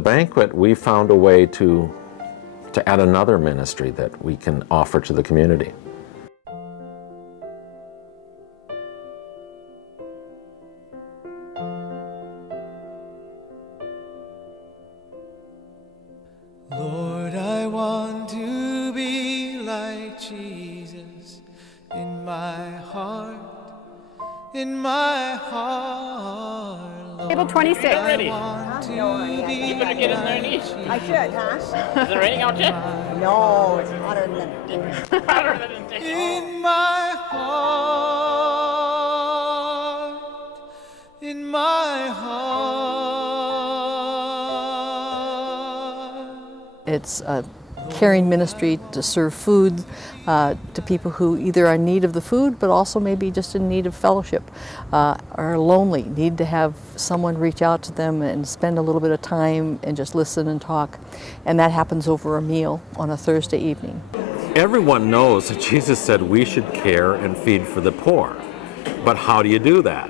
banquet, we found a way to add another ministry that we can offer to the community. Lord, I want to be like Jesus in my heart, in my heart. Lord, Table 26. I want to be You better get in there and eat. I should, huh? Is it raining out yet? No, it's hotter than Hotter than it is. in my heart, in my heart. It's a caring ministry to serve food to people who either are in need of the food, but also maybe just in need of fellowship, are lonely, need to have someone reach out to them and spend a little bit of time and just listen and talk. And that happens over a meal on a Thursday evening. Everyone knows that Jesus said we should care and feed for the poor. But how do you do that?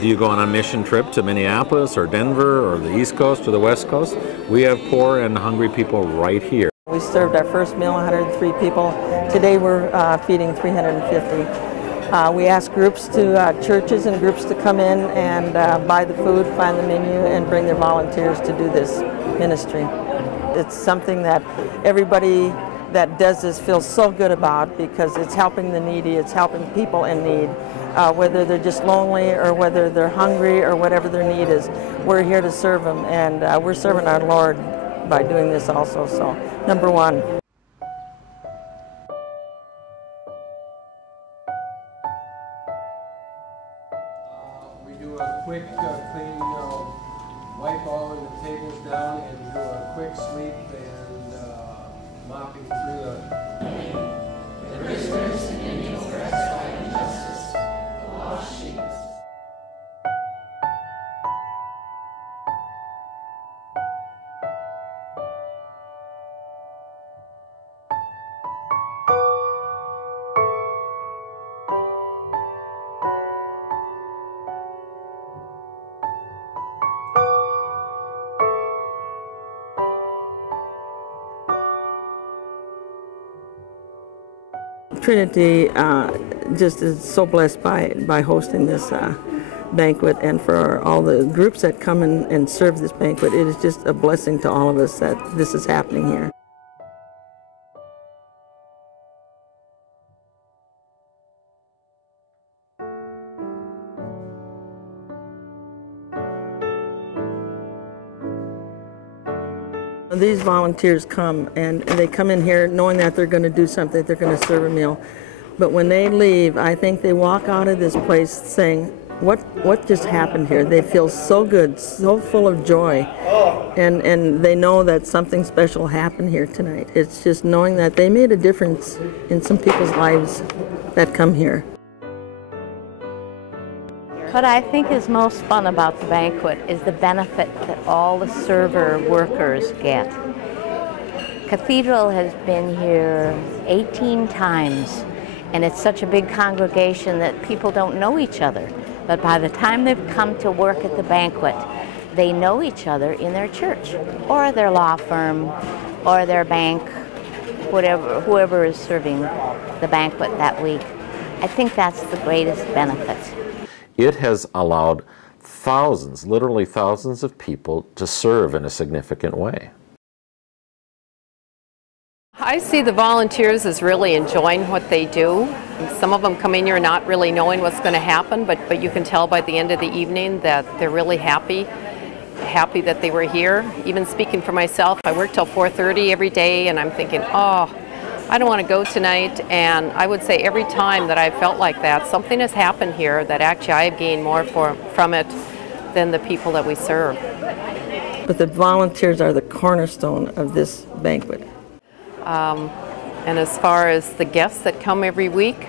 Do you go on a mission trip to Minneapolis or Denver or the East Coast or the West Coast? We have poor and hungry people right here. We served our first meal, 103 people. Today we're feeding 350. We ask groups to, churches and groups to come in and buy the food, find the menu, and bring their volunteers to do this ministry. It's something that everybody that does this feels so good about because it's helping the needy, it's helping people in need, whether they're just lonely or whether they're hungry or whatever their need is. We're here to serve them, and we're serving our Lord by doing this also, so number one. We do a quick clean, wipe all of the tables down and do a quick sweep and mopping through the prisoners and angels rest by injustice, the lost sheep. Trinity just is so blessed by hosting this banquet, and for all the groups that come and serve this banquet. It is just a blessing to all of us that this is happening here. These volunteers come and they come in here knowing that they're going to do something, they're going to serve a meal. But when they leave, I think they walk out of this place saying, what just happened here? They feel so good, so full of joy. And they know that something special happened here tonight. It's just knowing that they made a difference in some people's lives that come here. What I think is most fun about the banquet is the benefit that all the server workers get. Cathedral has been here 18 times, and it's such a big congregation that people don't know each other. But by the time they've come to work at the banquet, they know each other in their church, or their law firm, or their bank, whoever is serving the banquet that week. I think that's the greatest benefit. It has allowed thousands, literally thousands of people to serve in a significant way. I see the volunteers as really enjoying what they do. Some of them come in here not really knowing what's going to happen, but you can tell by the end of the evening that they're really happy that they were here. Even speaking for myself, I work till 4:30 every day, and I'm thinking, oh, I don't want to go tonight. And I would say every time that I've felt like that, something has happened here that actually I've gained more from it than the people that we serve. But the volunteers are the cornerstone of this banquet. And as far as the guests that come every week,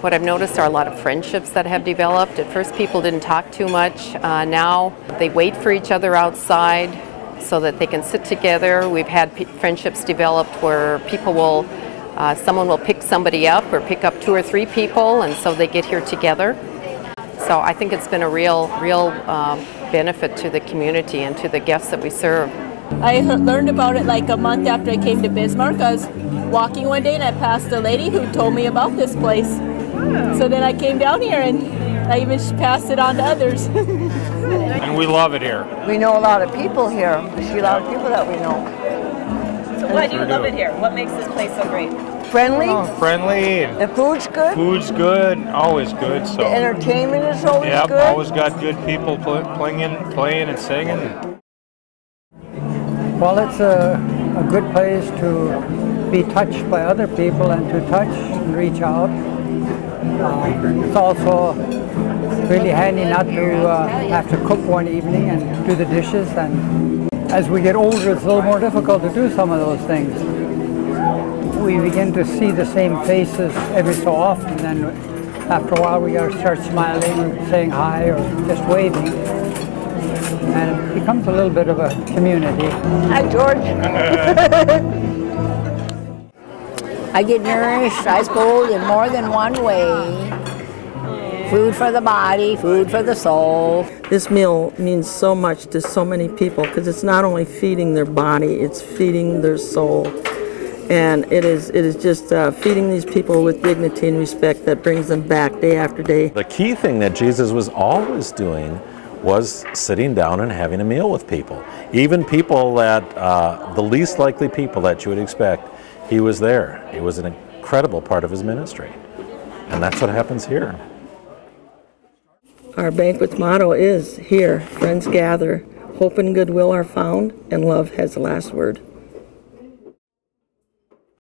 what I've noticed are a lot of friendships that have developed. At first people didn't talk too much. Now they wait for each other outside so that they can sit together. We've had friendships developed where people will, someone will pick somebody up or pick up 2 or 3 people, and so they get here together. So I think it's been a real benefit to the community and to the guests that we serve. I learned about it like a month after I came to Bismarck. I was walking one day and I passed a lady who told me about this place. So then I came down here and I even passed it on to others. And we love it here. We know a lot of people here. We see a lot of people that we know. So why do you love it here? What makes this place so great? Friendly. Friendly. The food's good. Food's good, always good. So. The entertainment is always yep, good. Always got good people playing and singing. Well, it's a good place to be touched by other people and to touch and reach out. It's also really handy not to have to cook one evening and do the dishes. And as we get older, it's a little more difficult to do some of those things. We begin to see the same faces every so often, and after a while we got to start smiling or saying hi or just waving. And it becomes a little bit of a community. Hi, George. I get nourished, I suppose, in more than one way. Food for the body, food for the soul. This meal means so much to so many people because it's not only feeding their body, it's feeding their soul. And it is just feeding these people with dignity and respect that brings them back day after day. The key thing that Jesus was always doing was sitting down and having a meal with people. Even people that, the least likely people that you would expect, he was there. It was an incredible part of his ministry. And that's what happens here. Our banquet's motto is, here, friends gather, hope and goodwill are found, and love has the last word.